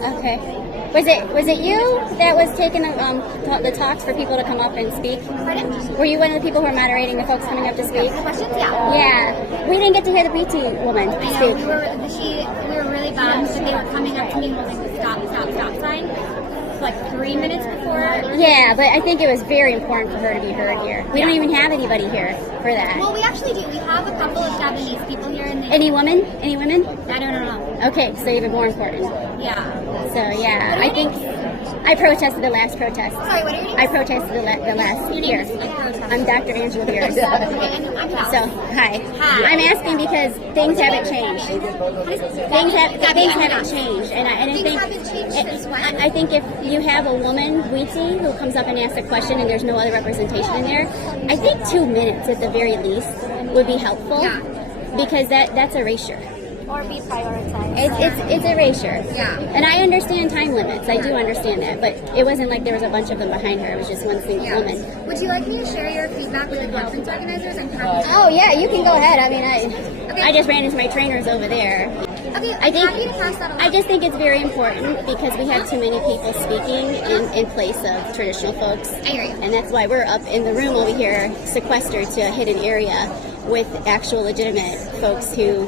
Okay. Was it you that was taking the talks for people to come up and speak? Pardon? Were you one of the people who were moderating the folks coming up to speak? The questions? Yeah. Yeah. We didn't get to hear the BT woman I know, speak. we were really bummed that they were coming up to me holding the stop sign like 3 minutes before. Yeah, but I think it was very important for her to be heard here. We don't even have anybody here for that. Well, we actually do. We have a couple of Japanese people here. Any women? Any women? I don't know. Okay, so even more important. Yeah. So yeah, I think I protested the last protest. Sorry, what are your names? I protested the last Your here. name is like protest. I'm Dr. Angela Beers. I'm So, hi. Hi. I'm asking because things haven't changed. Things haven't changed, and I Things think haven't changed since when? I think if you have a woman, Wheatie, who comes up and asks a question and there's no other representation in there, I think 2 minutes at the very least would be helpful. Yeah. Because that's erasure. Or be prioritized. It's erasure. Yeah. And I understand time limits. I do understand that. But it wasn't like there was a bunch of them behind her. It was just one single woman. Would you like me to share your feedback with the conference organizers? I'm happy to. Oh, yeah, you can go ahead. I mean, I just ran into my trainers over there. Okay, I think happy to pass that along. I just think it's very important because we have too many people speaking in place of traditional folks. I hear you. And that's why we're up in the room over here, sequestered to a hidden area with actual legitimate folks who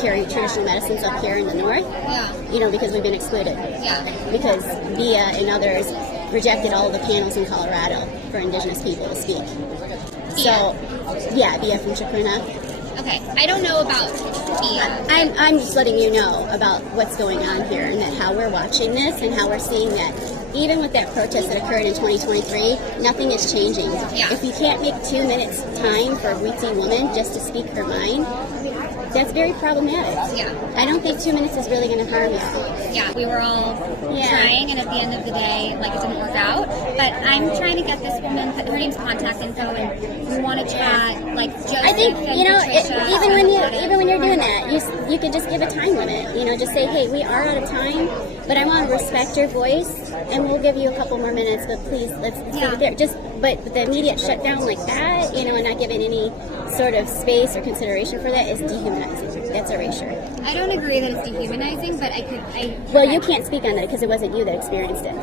carry traditional medicines up here in the north. Yeah. Because we've been excluded. Yeah. Because Via and others rejected all of the panels in Colorado for Indigenous people to speak. So, yeah, Via from Chakruna. Okay, I don't know about the. I'm just letting you know about what's going on here and that how we're watching this and how we're seeing that even with that protest that occurred in 2023, nothing is changing. Yeah. If you can't make 2 minutes time for a Wheatie woman just to speak her mind, that's very problematic. Yeah. I don't think 2 minutes is really going to harm y'all. Yeah, we were all trying, and at the end of the day, it didn't work out. But I'm trying to get this woman, her name's contact info, and we want to chat, Joseph. I think and Patricia, even when you're doing that, you could just give a time limit. Just say, hey, we are out of time, but I want to respect your voice, and we'll give you a couple more minutes. But please, let's leave it there. But the immediate shutdown like that, and not giving any sort of space or consideration for that is dehumanizing. That's erasure. I don't agree that it's dehumanizing, but Well, you can't speak on that because it wasn't you that experienced it.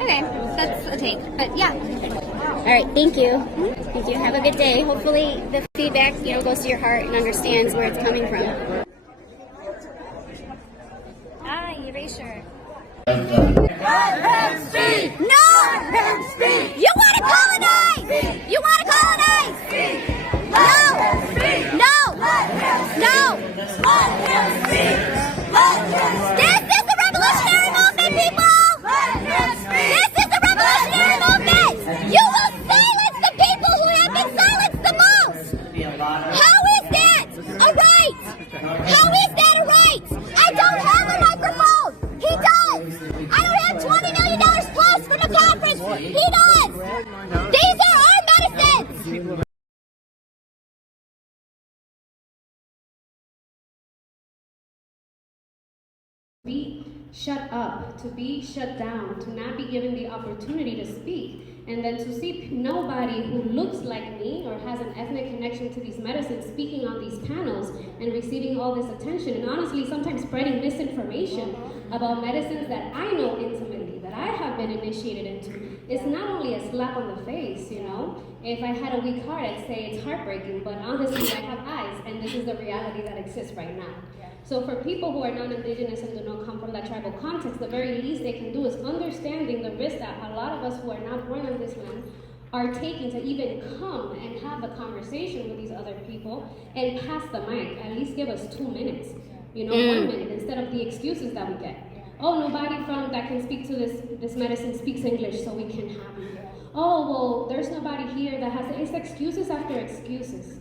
Okay, that's a take. But yeah. All right, thank you. Thank you. Have a good day. Hopefully the feedback, goes to your heart and understands where it's coming from. Erasure. Let him speak! No! Let him speak! You want to colonize! You want to colonize! Let him speak! No! Let him speak! No! Let him speak! Let him speak! This is the revolutionary movement, people! Let him speak! This is the revolutionary movement! You will silence the people who have been silenced the most! How is that a right? How is that a right? I don't have a microphone! He does! I don't have $20 million plus for the conference! He does! These are our medicines! Be shut up, to be shut down, to not be given the opportunity to speak, and then to see nobody who looks like me or has an ethnic connection to these medicines speaking on these panels and receiving all this attention, and honestly sometimes spreading misinformation about medicines that I know intimately, that I have been initiated into. It's not only a slap on the face, If I had a weak heart, I'd say it's heartbreaking, but honestly I have eyes, and this is the reality that exists right now. So for people who are non-Indigenous and do not come from that tribal context, the very least they can do is understanding the risk that a lot of us who are not born on this land are taking to even come and have a conversation with these other people and pass the mic. At least give us 2 minutes, 1 minute, instead of the excuses that we get. Oh, nobody from that can speak to this medicine speaks English, so we can have you. Oh, well, there's nobody here that has, it's excuses after excuses,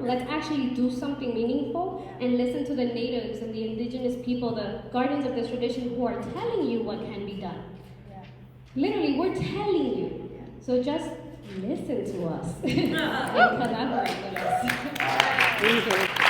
Let's actually do something meaningful and listen to the natives and the indigenous people, the guardians of this tradition who are telling you what can be done. Literally, we're telling you. So just listen to us and collaborate with us. Thank you.